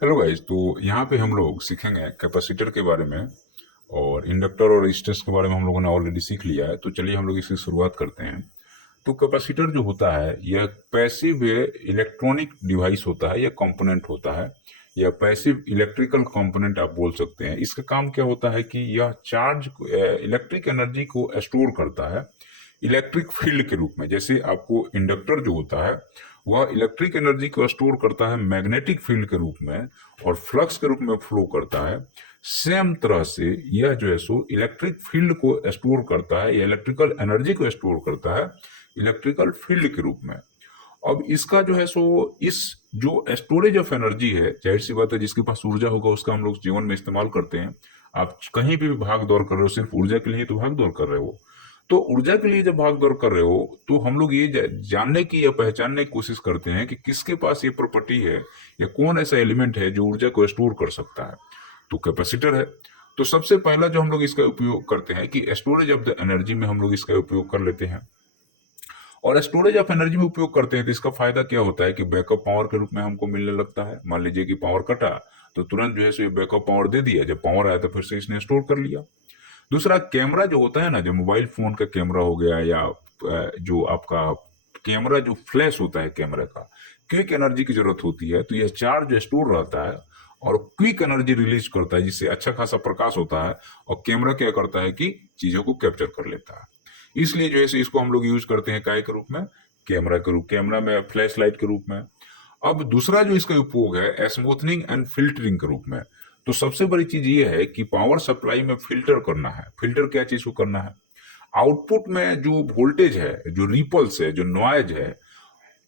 Hello guys. तो यहाँ पे हम लोग सीखेंगे कैपेसिटर के बारे में, और इंडक्टर और रेजिस्टेंस के बारे में हम लोगों ने ऑलरेडी सीख लिया है। तो चलिए हम लोग इसकी शुरुआत करते हैं। तो कैपेसिटर जो होता है यह पैसिव इलेक्ट्रॉनिक डिवाइस होता है या कंपोनेंट होता है, या पैसिव इलेक्ट्रिकल कंपोनेंट आप बोल सकते हैं। इसका काम क्या होता है कि यह चार्ज इलेक्ट्रिक एनर्जी को स्टोर करता है इलेक्ट्रिक फील्ड के रूप में। जैसे आपको इंडक्टर जो होता है वह इलेक्ट्रिक एनर्जी को स्टोर करता है मैग्नेटिक फील्ड के रूप में और फ्लक्स के रूप में फ्लो करता है। सेम तरह से यह जो है सो इलेक्ट्रिक फील्ड को स्टोर करता है या इलेक्ट्रिकल एनर्जी को स्टोर करता है इलेक्ट्रिकल फील्ड के रूप में। अब इसका जो है सो इस जो स्टोरेज ऑफ एनर्जी है, जाहिर सी बात है जिसके पास ऊर्जा होगा उसका हम लोग जीवन में इस्तेमाल करते हैं। आप कहीं भी भाग दौड़ कर रहे हो सिर्फ ऊर्जा के लिए तो भाग दौड़ कर रहे हो। तो ऊर्जा के लिए जब भाग दौड़ कर रहे हो तो हम लोग ये जानने की या पहचानने की कोशिश करते हैं कि किसके पास ये प्रॉपर्टी है या कौन ऐसा एलिमेंट है जो ऊर्जा को स्टोर कर सकता है। तो कैपेसिटर है। तो सबसे पहला जो हम लोग इसका उपयोग करते हैं कि स्टोरेज ऑफ द एनर्जी में हम लोग इसका उपयोग कर लेते हैं। और स्टोरेज ऑफ एनर्जी में उपयोग करते हैं तो इसका फायदा क्या होता है कि बैकअप पावर के रूप में हमको मिलने लगता है। मान लीजिए कि पावर कटा तो तुरंत जो है सो ये बैकअप पावर दे दिया, जब पावर आया तो फिर से इसने स्टोर कर लिया। दूसरा, कैमरा जो होता है ना, जो मोबाइल फोन का कैमरा हो गया या जो आपका कैमरा जो फ्लैश होता है कैमरा का, क्विक एनर्जी की जरूरत होती है तो यह चार्ज स्टोर रहता है और क्विक एनर्जी रिलीज करता है, जिससे अच्छा खासा प्रकाश होता है। और कैमरा क्या करता है कि चीजों को कैप्चर कर लेता है। इसलिए जो है इसको हम लोग यूज करते हैं काय के रूप में, कैमरा में फ्लैश लाइट के रूप में। अब दूसरा जो इसका उपयोग है स्मूथनिंग एंड फिल्टरिंग के रूप में। तो सबसे बड़ी चीज ये है कि पावर सप्लाई में फिल्टर करना है। फिल्टर क्या चीज को करना है? आउटपुट में जो वोल्टेज है, जो रिपल्स है, जो नॉइज है,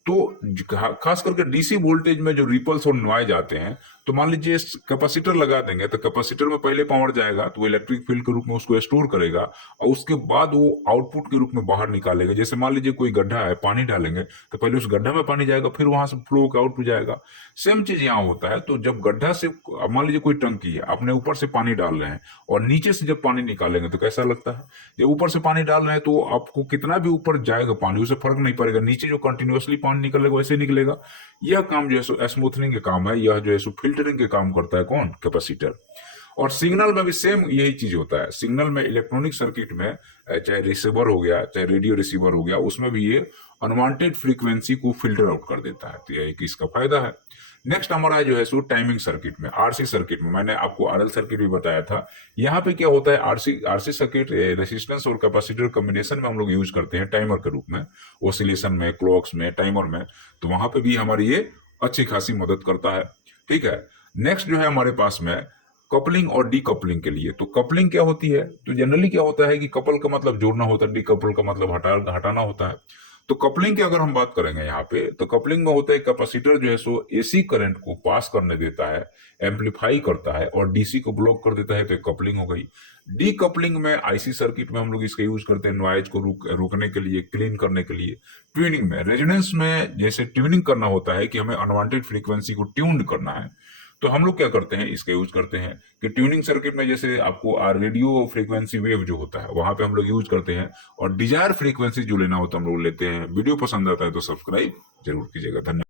तो खास करके डीसी वोल्टेज में जो रिपल्स और नॉइज आते हैं, तो मान लीजिए कैपेसिटर लगा देंगे तो कैपेसिटर में पहले पावर जाएगा तो वो इलेक्ट्रिक फील्ड के रूप में उसको स्टोर करेगा और उसके बाद वो आउटपुट के रूप में बाहर निकालेगा। जैसे मान लीजिए कोई गड्ढा है, पानी डालेंगे तो पहले उस गड्ढा में पानी जाएगा, फिर वहां से फ्लो आउट हो जाएगा। सेम चीज यहाँ होता है। तो जब गड्ढा से मान लीजिए कोई टंकी है, आपने ऊपर से पानी डाल रहे हैं और नीचे से जब पानी निकालेंगे तो कैसा लगता है? जब ऊपर से पानी डाल रहे हैं तो आपको कितना भी ऊपर जाएगा पानी उसे फर्क नहीं पड़ेगा, नीचे जो कंटिन्यूअसली पानी निकलेगा वैसे निकलेगा। यह काम जो है सो स्मूथनिंग का काम है, यह जो है सो फिल्टरिंग के काम करता है कौन? कैपेसिटर। और सिग्नल में भी सेम यही चीज होता है। सिग्नल में इलेक्ट्रॉनिक सर्किट में चाहे रिसीवर हो गया चाहे रेडियो रिसीवर हो गया, उसमें भी ये अनवांटेड फ्रीक्वेंसी को फिल्टर आउट कर देता है। तो यह एक इसका फायदा है। नेक्स्ट हमारा जो है सो टाइमिंग सर्किट में, आरसी सर्किट में। मैंने आपको आरएल सर्किट भी बताया था। यहाँ पे क्या होता है, आरसी आरसी सर्किट रेसिस्टेंस और कैपेसिटर कॉम्बिनेशन में हम लोग यूज करते हैं टाइमर के रूप में, ओसिलेशन में, क्लॉक्स में, टाइमर में। तो वहां पे भी हमारी ये अच्छी खासी मदद करता है। ठीक है। नेक्स्ट जो है हमारे पास में कपलिंग और डीकपलिंग के लिए। तो कपलिंग क्या होती है? तो जनरली क्या होता है कि कपल का मतलब जोड़ना होता है, डीकपल का मतलब हटाना होता है। तो कपलिंग की अगर हम बात करेंगे यहाँ पे, तो कपलिंग में होता है कैपेसिटर जो है सो एसी करंट को पास करने देता है, एम्पलीफाई करता है और डीसी को ब्लॉक कर देता है, तो कपलिंग हो गई। डीकपलिंग में आईसी सर्किट में हम लोग इसका यूज करते हैं नॉइज को रोकने के लिए, क्लीन करने के लिए। ट्यूनिंग में, रेजोनेंस में जैसे ट्यूनिंग करना होता है कि हमें अनवांटेड फ्रीक्वेंसी को ट्यून करना है, तो हम लोग क्या करते हैं, इसका यूज करते हैं कि ट्यूनिंग सर्किट में जैसे आपको रेडियो फ्रीक्वेंसी वेव जो होता है वहां पे हम लोग यूज करते हैं, और डिजायर फ्रीक्वेंसी जो लेना होता है हम लोग लेते हैं। वीडियो पसंद आता है तो सब्सक्राइब जरूर कीजिएगा। धन्यवाद।